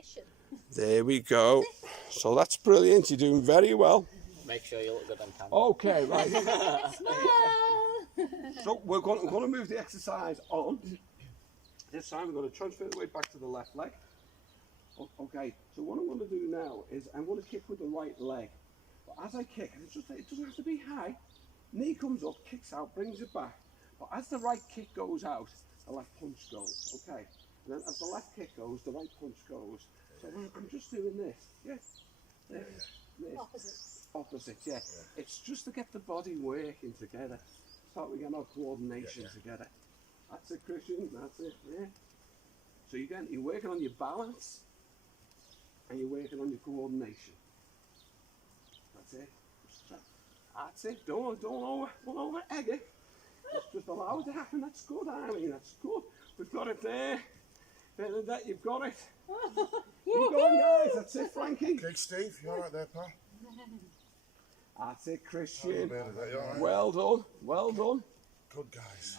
definition. There we go. So that's brilliant. You're doing very well. Make sure you look good on camera. Okay, right. Smile. So we're going to move the exercise on. This time we're going to transfer the weight back to the left leg. Okay, so what I'm going to do now is I'm going to kick with the right leg. But as I kick, it doesn't have to be high. Knee comes up, kicks out, brings it back. But as the right kick goes out, the left punch goes. Okay, and then as the left kick goes, the right punch goes. So I'm just doing this. Yes. This. Opposites, yeah. It's just to get the body working together. Start getting our coordination together. That's it, Christian. That's it. Yeah. So you're working on your balance, and you're working on your coordination. That's it. That's it. Don't over egg it. Just allow it to happen. That's good, Eileen. That's good. We've got it there. Bernadette, you've got it. Keep going, guys. That's it, Frankie. Okay, Steve, you alright there, pal? That's it, Christian. Bernadette, you alright? Well done. Well done. Good, guys.